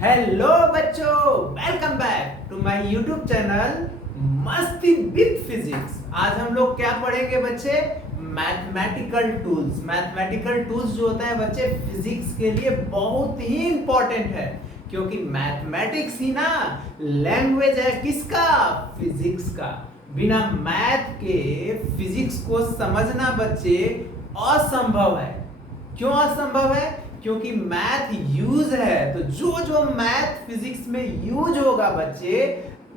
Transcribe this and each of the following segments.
Hello बच्चों, welcome back to my YouTube channel Masti with physics. आज हम लोग क्या पढ़ेंगे बच्चे? Mathematical tools. मैथमेटिकल टूल्स जो होता है बच्चे फिजिक्स के लिए बहुत ही इंपॉर्टेंट है, क्योंकि मैथमेटिक्स ही ना लैंग्वेज है किसका? फिजिक्स का। बिना मैथ के फिजिक्स को समझना बच्चे असंभव है। क्यों असंभव है? क्योंकि मैथ यूज है। तो जो जो मैथ फिजिक्स में यूज होगा बच्चे,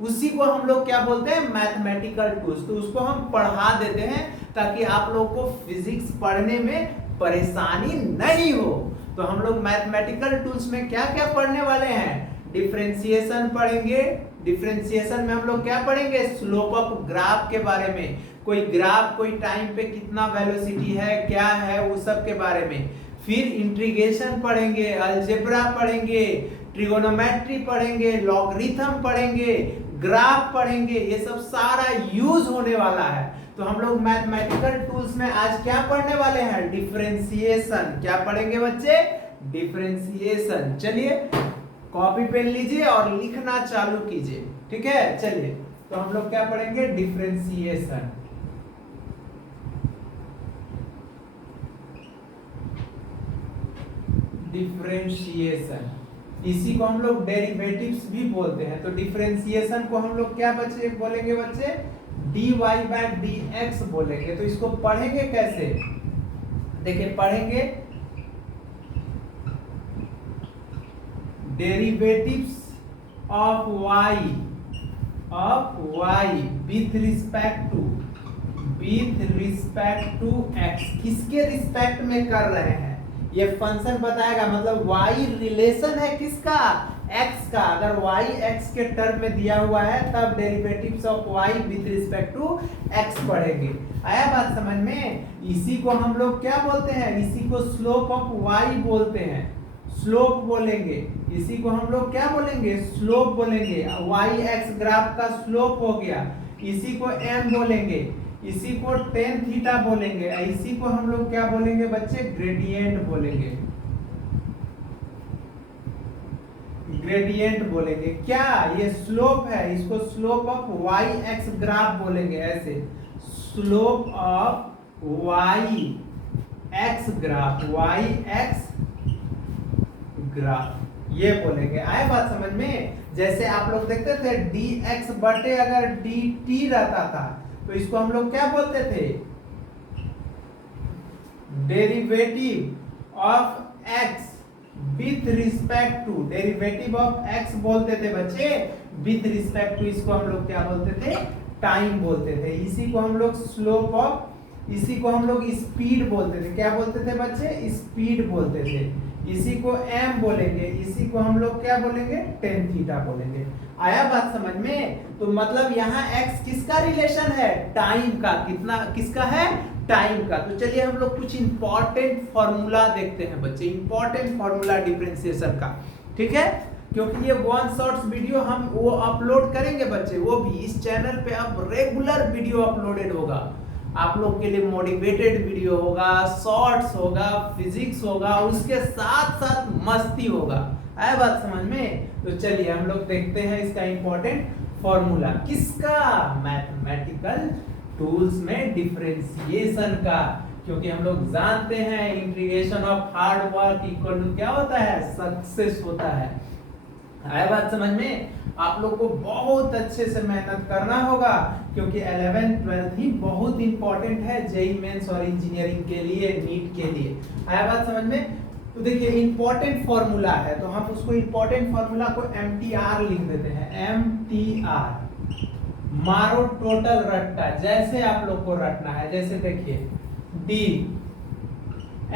उसी को हम लोग क्या बोलते हैं? Mathematical tools. तो उसको हम पढ़ा देते हैं ताकि आप लोग को फिजिक्स पढ़ने में परेशानी नहीं हो। तो हम लोग मैथमेटिकल टूल्स में क्या क्या पढ़ने वाले हैं? डिफरेंशिएशन पढ़ेंगे। डिफरेंशिएशन में हम लोग क्या पढ़ेंगे? स्लोप ऑफ ग्राफ के बारे में। कोई ग्राफ कोई टाइम पे कितना वेलोसिटी है, क्या है, उस सब के बारे में। फिर इंटीग्रेशन पढ़ेंगे, अलजेब्रा पढ़ेंगे, ट्रिगोनोमेट्री पढ़ेंगे, लॉगरिथम पढ़ेंगे, ग्राफ पढ़ेंगे। ये सब सारा यूज होने वाला है। तो हम लोग मैथमेटिकल टूल्स में आज क्या पढ़ने वाले हैं? डिफरेंशिएशन। क्या पढ़ेंगे बच्चे? डिफरेंशिएशन। चलिए कॉपी पेन लीजिए और लिखना चालू कीजिए, ठीक है? चलिए तो हम लोग क्या पढ़ेंगे? डिफरेंशिएशन। डिफरेंशिएशन, इसी को हम लोग डेरिवेटिव्स भी बोलते हैं। तो डिफरेंशिएशन को हम लोग क्या बच्चे बोलेंगे बच्चे? dy बाय dx बोलेंगे। तो इसको पढ़ेंगे कैसे? देखिए पढ़ेंगे derivatives of y with respect to x। किसके रिस्पेक्ट में कर रहे हैं? ये फंक्शन बताएगा, मतलब y रिलेशन है किसका? x का। अगर y x के टर्म में दिया हुआ है तब derivatives of y with respect to x पढ़ेंगे। आया बात समझ में? इसी को हम लोग क्या बोलते हैं? इसी को स्लोप ऑफ y बोलते हैं। स्लोप बोलेंगे। इसी को हम लोग क्या बोलेंगे? स्लोप बोलेंगे। y x ग्राफ का स्लोप हो गया। इसी को m बोलेंगे। इसी को टेन थीटा बोलेंगे। इसी को हम लोग क्या बोलेंगे बच्चे? ग्रेडियंट बोलेंगे। ग्रेडियंट बोलेंगे। क्या ये स्लोप है? इसको slope of y x graph बोलेंगे। ऐसे slope of y x graph, y x graph ये बोलेंगे। आए बात समझ में? जैसे आप लोग देखते थे dx बटे अगर dt रहता था तो इसको हम लोग क्या बोलते थे? Derivative of x with respect to, derivative of x बोलते थे बच्चे। विथ रिस्पेक्ट टू इसको हम लोग क्या बोलते थे? टाइम बोलते थे। इसी को हम लोग स्लोप ऑफ, इसी को हम लोग स्पीड बोलते थे। क्या बोलते थे बच्चे? स्पीड बोलते थे। इसी को m बोलेंगे। इसी को हम लोग क्या बोलेंगे? टेन थीटा बोलेंगे। आया बात समझ में? तो मतलब यहाँ x किसका रिलेशन है? टाइम का। कितना किसका है? टाइम का। तो चलिए हम लोग कुछ इंपॉर्टेंट फॉर्मूला देखते हैं बच्चे। इंपॉर्टेंट फॉर्मूला डिफरेंशिएशन का, ठीक है? क्योंकि ये वन शॉर्ट्स वीडियो हम वो अपलोड करेंगे बच्चे, वो भी इस चैनल पे अब रेगुलर वीडियो अपलोडेड होगा। आप लोग के लिए मोटिवेटेड वीडियो होगा, शॉर्ट्स होगा, फिजिक्स होगा, उसके साथ साथ मस्ती होगा। आया बात समझ में? तो चलिए हम लोग देखते हैं इसका इंपॉर्टेंट फॉर्मूला। किसका? मैथमेटिकल टूल्स में डिफरेंशिएशन का। क्योंकि हम लोग जानते हैं integration of hard work equal to क्या होता है? सक्सेस होता है। आया बात समझ में? आप लोग को बहुत अच्छे से मेहनत करना होगा, क्योंकि 11th 12th ही बहुत इंपॉर्टेंट है जेईई मेंस और इंजीनियरिंग के लिए, नीट के लिए। आया बात समझ में? तो देखिए इंपॉर्टेंट फॉर्मूला है, तो हम उसको इंपॉर्टेंट फॉर्मूला को MTR लिख देते हैं। MTR मारो टोटल रट्टा, जैसे आप लोग को रटना है। जैसे देखिए d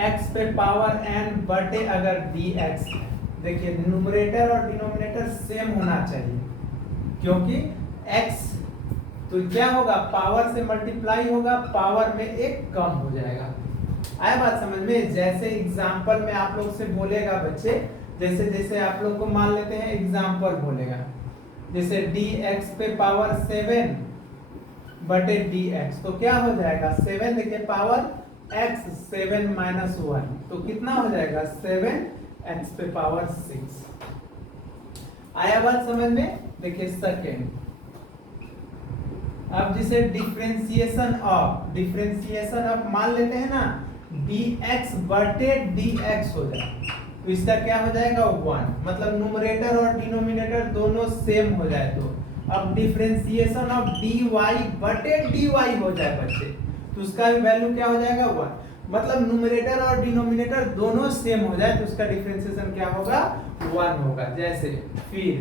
x पे पावर n बटे अगर dx है। देखिए न्यूमरेटर और डिनोमिनेटर सेम होना चाहिए, क्योंकि x तो क्या होगा? पावर से मल्टीप्लाई होगा, पावर में एक कम हो जाएगा। आया बात समझ में? जैसे एग्जांपल में आप लोग से बोलेगा बच्चे, जैसे जैसे आप लोग को मान लेते हैं एग्जांपल बोलेगा, जैसे dx पे पावर 7 बटे dx, तो क्या हो जाएगा? 7 देखिए पावर x 7 - 1, तो कितना हो जाएगा? 7 x पे पावर 6। आया बात समझ में? देखिए सेकेंड, अब जिसे डिफरेंशिएशन ऑफ मान लेते हैं ना, dx बटे dx हो जाए तो इसका क्या हो जाएगा 1, मतलब न्यूमरेटर और डिनोमिनेटर दोनों सेम हो जाए तो अब डिफरेंशिएशन ऑफ dy बटे dy हो जाए बच्चे, तो उसका भी वैल्यू क्या हो जाएगा 1, मतलब न्यूमरेटर और डिनोमिनेटर दोनों सेम हो जाए तो उसका डिफरेंशिएशन क्या होगा 1 होगा। जैसे फिर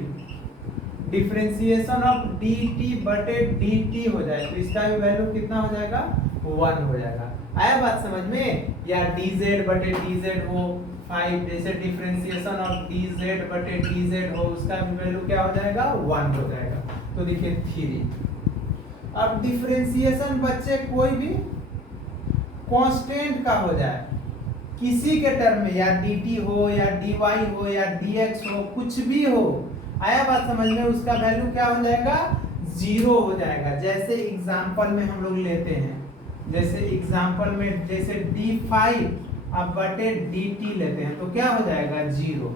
डिफरेंशिएशन ऑफ dt बटे dt हो जाए तो इसका भी वैल्यू कितना हो जाएगा 1 हो जाएगा। आया बात समझ में? या dz बटे dz हो 5, जैसे डिफरेंशिएशन ऑफ dz बटे dz हो उसका भी वैल्यू क्या हो जाएगा 1 हो जाएगा। तो देखिए 3, अब डिफरेंशिएशन बच्चे कोई भी कांस्टेंट का हो जाए किसी के टर्म में, या dt हो या dy हो या dx हो, कुछ भी हो, आया बात समझ में? उसका वैल्यू क्या हो जाएगा 0 हो जाएगा। जैसे एग्जांपल में हम लोग लेते हैं, जैसे एग्जांपल में जैसे d5 अब बटे dt लेते हैं तो क्या हो जाएगा 0,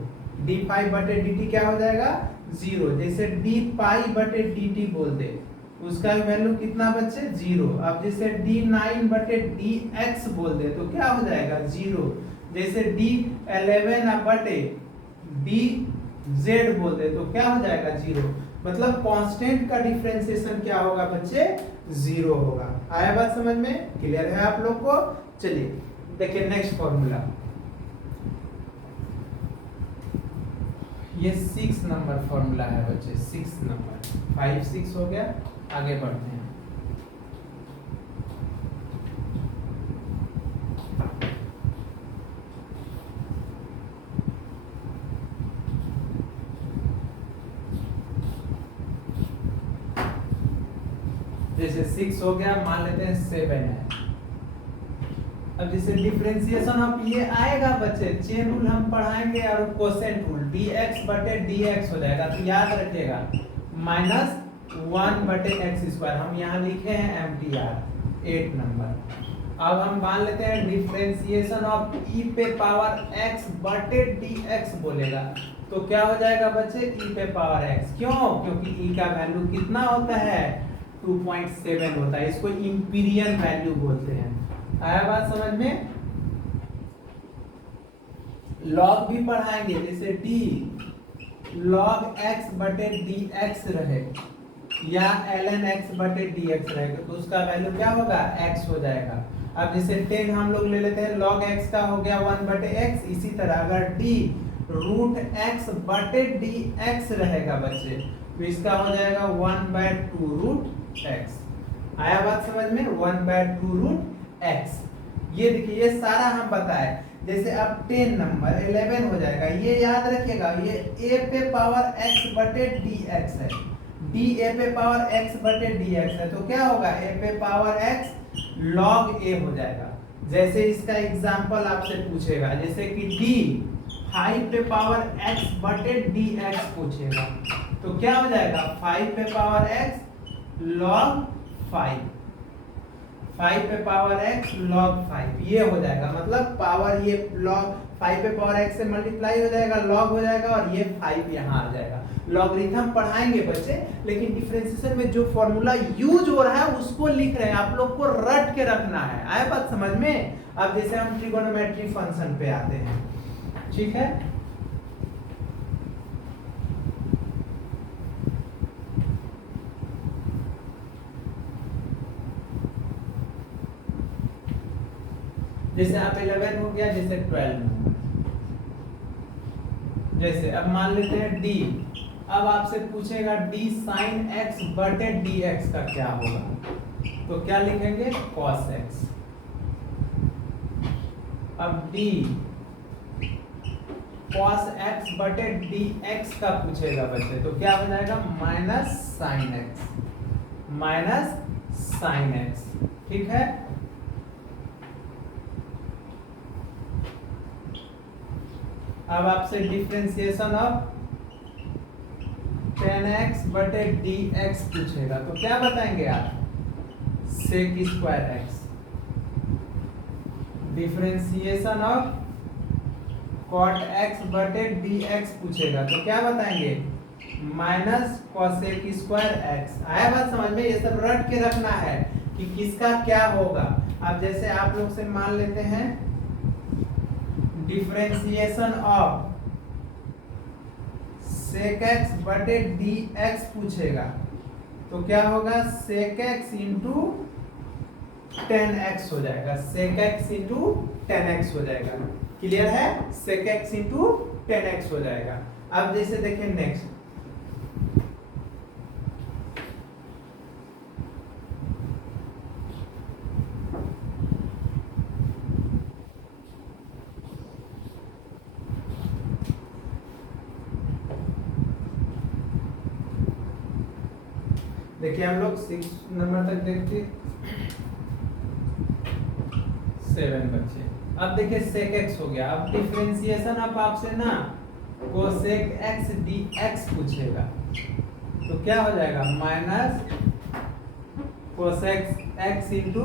d5 बटे dt क्या हो जाएगा 0। जैसे d पाई बटे dt बोल दे उसका वैल्यू कितना बच्चे 0। अब जैसे d9 बटे dx बोल दे तो क्या हो जाएगा 0। जैसे d11 बटे dz बोल दे तो क्या हो जाएगा 0। मतलब कांस्टेंट का डिफरेंशिएशन क्या होगा बच्चे 0 होगा। आया बात समझ में? क्लियर है आप लोग को? चलिए देखिए नेक्स्ट फॉर्मूला, ये 6 नंबर फॉर्मूला है बच्चे, 6 नंबर, 5 6 हो गया। आगे बढ़ते हैं। जैसे 6 हो गया, मान लेते हैं 7 है। अब जैसे डिफरेंशिएशन ऑफ ये आएगा बच्चे, चेन रूल हम पढ़ाएंगे और कोसेंट रूल, dx बटे dx हो जाएगा। तो याद रखिएगा -1 बटे x², हम यहाँ लिखे हैं MTR 8 नंबर। अब हम मान लेते हैं डिफरेंशिएशन ऑफ e पे पावर x बटे dx बोलेगा तो क्या हो जाएगा बच्चे e पे पावर x। क्यों? क्योंकि e का वैल्यू कितना होता है 2.7 होता है, इसको इंपीरियल वैल्यू बोलते हैं। आया बात समझ में? लॉग भी पढ़ाएंगे, जैसे d log x बटे dx रहे या ln x बटे dx रहे तो उसका वैल्यू क्या होगा x हो जाएगा। अब जैसे 10 हम लोग ले लेते हैं, log x का हो गया 1 बटे x। इसी तरह अगर d रूट x बटे dx रहेगा बच्चे तो इसका हो जाएगा 1/2 रूट x। आया बात समझ में? 1/2 रूट x। ये देखिए ये सारा हम बताए। जैसे अब 10 नंबर 11 हो जाएगा, ये याद रखिएगा, ये a पे पावर x बटे dx है, d a पे पावर x बटे dx है तो क्या होगा a पे पावर x log a हो जाएगा। जैसे इसका एग्जांपल आपसे पूछेगा, जैसे कि d 5 पे पावर x बटे dx पूछेगा तो क्या हो जाएगा 5 पे पावर x log 5, 5 पे पावर x log 5 ये हो जाएगा। मतलब पावर ये log 5 पे पावर x से मल्टीप्लाई हो जाएगा, log हो जाएगा और ये 5 यहाँ आ जाएगा। लॉगरिथम पढ़ाएंगे बच्चे, लेकिन डिफरेंशिएशन में जो फॉर्मूला यूज हो रहा है उसको लिख रहे हैं, आप लोग को रट के रखना है। आया बात समझ में? अब जैसे हम ट्रिगोनोमेट्री फंक्शन पे आते हैं, ठीक है? जैसे आप 11 हो गया, जैसे 12 में, जैसे अब मान लेते हैं d। अब आपसे पूछेगा d sin x बटे dx का क्या होगा तो क्या लिखेंगे cos x। अब d cos x बटे dx का पूछेगा बच्चे तो क्या हो जाएगा माइनस sin x। ठीक है? अब आपसे डिफरेंशिएशन ऑफ tan x बटे dx पूछेगा तो क्या बताएंगे आप sec square x। Differentiation of cot x बटे dx पूछेगा तो क्या बताएंगे माइनस कॉसेक स्क्वायर एक्स। आया बात समझ में? ये सब रट के रखना है कि किसका क्या होगा। अब जैसे आप लोग से मान लेते हैं डिफरेंशिएशन ऑफ सेक एक्स बटे डी एक्स पूछेगा तो क्या होगा, सेक एक्स इंटू 10x हो जाएगा, सेक एक्स इंटू 10x हो जाएगा। क्लियर है? सेक एक्स इंटू 10x हो जाएगा। अब जैसे देखें नेक्स्ट, देखिए हम लोग 6 नंबर तक देखते 7 बच्चे। अब देखिए सेक एक्स हो गया। अब डिफरेंशिएशन अब आपसे ना कोसेक एक्स डी एक्स पूछेगा तो क्या हो जाएगा, minus cosec x into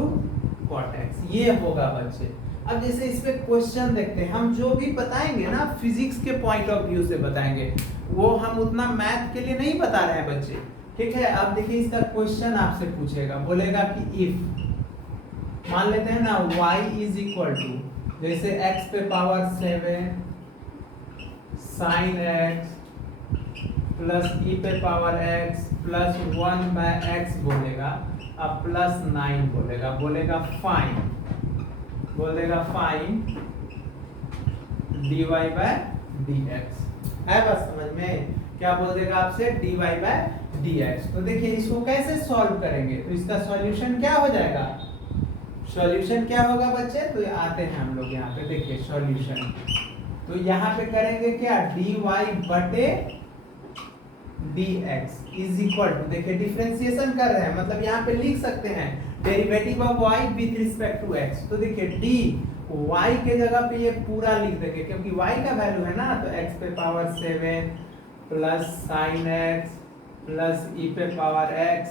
cot x. ये होगा बच्चे। अब जैसे इस पे क्वेश्चन देखते हैं, हम जो भी बताएंगे ना फिजिक्स के पॉइंट ऑफ व्यू से बताएंगे, वो हम उतना मैथ के लिए नहीं बता रहे हैं बच्चे, ठीक है। अब देखिए इसका क्वेश्चन आपसे पूछेगा, बोलेगा कि इफ मान लेते हैं ना y इज इक्वल टू जैसे x पे power 7 sine x plus e पे पावर x प्लस 1/x बोलेगा, अब प्लस 9 बोलेगा, बोलेगा फाइन dy बाय dx। है बस समझ में? क्या बोल देगा आपसे, dy बाय dx। तो देखिए इसको कैसे सॉल्व करेंगे, तो इसका सॉल्यूशन क्या हो जाएगा, सॉल्यूशन क्या होगा बच्चे, तो आते हैं हम लोग यहाँ पे, देखिए सॉल्यूशन। तो यहाँ पे करेंगे क्या, dy बटे dx इज इक्वल टू, देखिए डिफरेंशिएशन कर रहे हैं मतलब यहाँ पे लिख सकते हैं derivative of y with respect to x। तो देखिए d y के जगह पे ये पूरा लिख देंगे क्योंकि y का वैल्यू है ना, तो x पे power 7 plus sign x plus e पे power x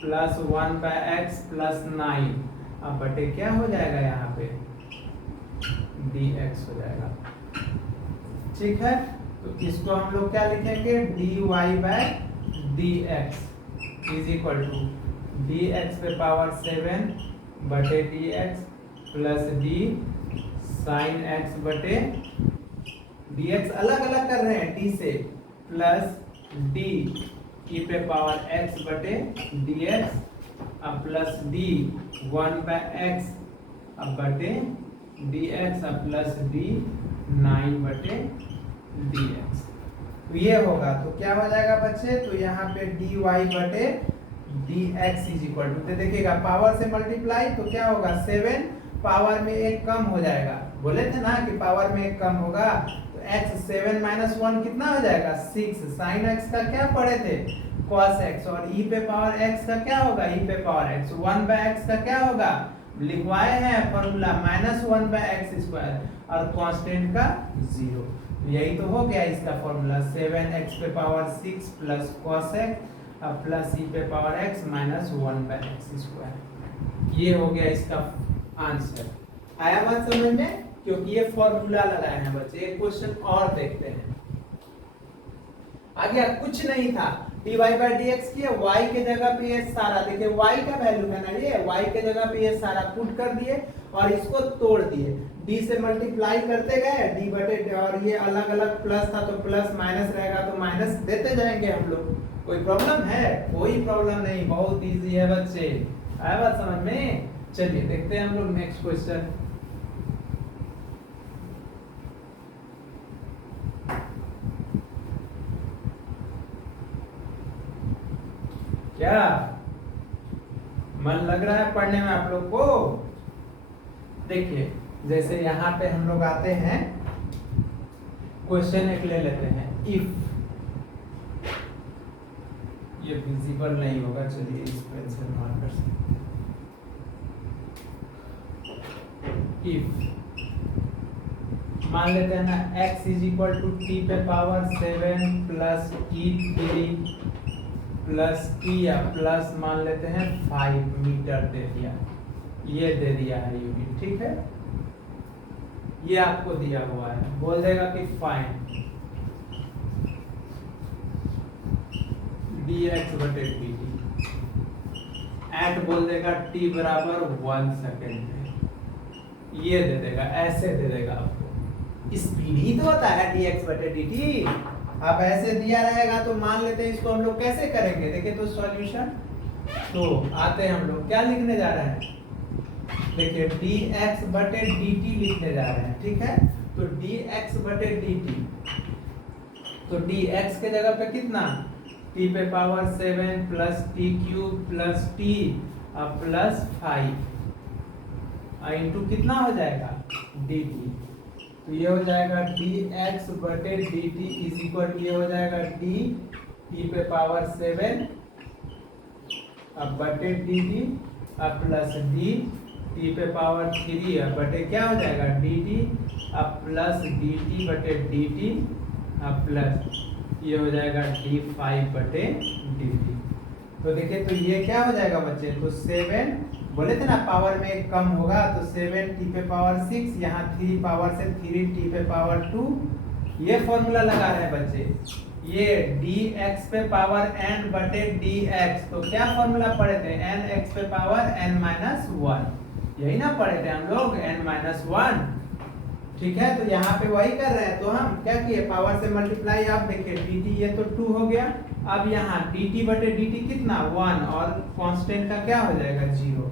plus 1/x plus 9, अब बटे क्या हो जाएगा यहाँ पे dx हो जाएगा, ठीक है। तो इसको हम लोग क्या लिखेंगे, dy by dx is equal to dx पे पावर 7 बटे dx plus d sine x बटे dx अलग अलग कर रहे हैं d से, प्लस d e पे पावर x बटे dx अब प्लस d 1/x अब बटे dx अब प्लस d 9 बटे dx। तो ये होगा, तो क्या हो जाएगा बच्चे, तो यहाँ पे dy बटे dx इज इक्वल टू, देखिएगा पावर से मल्टीप्लाई तो क्या होगा 7 पावर में एक कम हो जाएगा, बोले थे ना कि पावर में एक कम होगा, तो x 7 माइनस 1 कितना हो जाएगा 6, साइन x का क्या पढ़े थे cos x, और e पे पावर x का क्या होगा, e पे पावर x 1/x का क्या होगा, लिखवाए हैं फॉर्मूला -1/x स्क्वायर और कांस्टेंट का 0। यही तो हो गया इसका फॉर्मूला 7x पे पावर 6 प्लस cos x अब प्लस e पे power x minus 1/x square. ये हो गया इसका आंसर। आया बात समझ में? क्योंकि ये फॉर्मूला लगाए हैं बच्चे। एक क्वेश्चन और देखते हैं, आ गया, कुछ नहीं था, dy बाई dx किया, y के जगह पे ये सारा, देखिए y का वैल्यू है ना, ये y के जगह पे ये सारा पुट कर दिए और इसको तोड़ दिए, d से मल्टीप्लाई करते गए d बटे, और ये अलग अलग प्लस था तो प्लस, माइनस रहेगा तो माइनस देते जाएंगे हम लोग। कोई प्रॉब्लम है? कोई प्रॉब्लम नहीं, बहुत इजी है बच्चे। आया बात समझ में? चलिए देखते हैं हम लोग नेक्स्ट क्वेश्चन। क्या मन लग रहा है पढ़ने में आप लोग को? देखिए जैसे यहाँ पे हम लोग आते हैं, क्वेश्चन एक ले लेते हैं, इफ, ये विजिबल नहीं होगा, चलिए इस पेंसिल मार्कर से, इफ मान लेते हैं ना x is equal to t पे power 7 plus e3 plus t या प्लस मान लेते हैं 5 मीटर दे दिया, ये दे दिया है यूनिट, ठीक है, ये आपको दिया हुआ है, बोल देगा कि फाइंड dx बटे dt। एट बोल देगा t बराबर 1 सेकेंड पे, ये दे देगा, ऐसे दे देगा आपको। स्पीड ही तो होता है dx बटे dt। अब ऐसे दिया रहेगा तो मान लेते हैं इसको हम लोग कैसे करेंगे, देखिए तो सॉल्यूशन तो आते हैं हम लोग क्या लिखने जा रहे हैं, देखिए dx बटे dt लिखने जा रहे हैं, ठीक है। तो dx बटे dt, तो dx के जगह पे कितना, t पे power 7 plus T cube plus t अब प्लस 5 इंटू कितना हो जाएगा dt। तो ये हो जाएगा dx बटे dt इज इक्वल, ये हो जाएगा d t पे पावर 7 अब बटे dt अब प्लस d t पे पावर 3 अब बटे क्या हो जाएगा dt अब प्लस dt बटे dt अब प्लस ये हो जाएगा d5 बटे dt। तो देखिए तो ये क्या हो जाएगा बच्चे, तो 7 बोले थे ना पावर में एक कम होगा, तो 7 t पे पावर 6, यहाँ 3 पावर से 3 t पे पावर 2, ये फॉर्मूला लगा रहे हैं बच्चे। ये dx पे पावर n बटे dx, तो क्या फॉर्मूला पढ़े थे, nx पे पावर n माइनस 1, यही ना पढ़े थे हम लोग, n माइनस 1, ठीक है। तो यहाँ पे वही कर रहे हैं, तो हम क्या किए, पावर से मल्टीप्लाई, आप देखिए dt ये तो 2 हो गया, अब यहाँ dt बटे dt कितना 1 और कांस्टेंट का क्या हो जाएगा 0,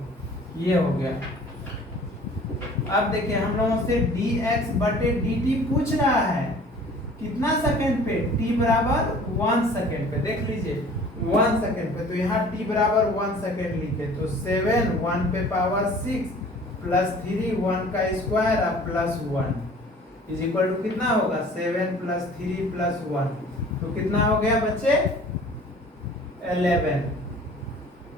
ये हो गया। अब देखिए हम लोगों से dx बटे dt पूछ रहा है कितना सेकंड पे, t बराबर 1 सेकंड पे, देख लीजिए 1 सेकंड पे, तो यहाँ t बराबर 1 सेकंड लिखे, तो 7 1 पे पावर 6 प्लस 3 1 का स्क्वायर अब प्लस 1 इज इक्वल टू कितना होगा 7 प्लस 3 प्लस 1, तो कितना हो गया बच्चे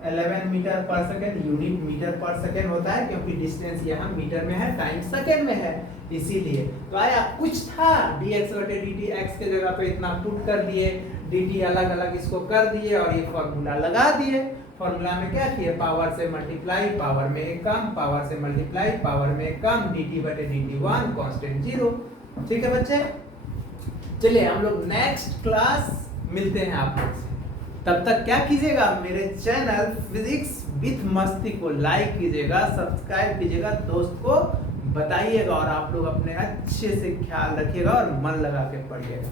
11 मीटर पर सेकेंड। यूनिट मीटर पर सेकेंड होता है क्योंकि डिस्टेंस यहाँ मीटर में है, टाइम सेकेंड में है, इसीलिए। तो आया कुछ था dx बटे dt, x के जगह पे इतना पुट कर दिए, dt अलग अलग इसको कर दिए और ये फॉर्मूला लगा दिए। फॉर्मूला में क्या किए, पावर से मल्टीप्लाई, पावर में एक कम, पावर से मल्टीप्लाई, पावर में एक कम, dt बटे dt 1 कांस्टेंट 0। ठीक है बच्चे, चलिए हम लोग नेक्स्ट क्लास मिलते हैं आप लोग से। तब तक क्या कीजिएगा, मेरे चैनल फिजिक्स विथ मस्ती को लाइक कीजिएगा, सब्सक्राइब कीजिएगा, दोस्त को बताइएगा और आप लोग अपने अच्छे से ख्याल रखिएगा और मन लगा के पढ़िएगा।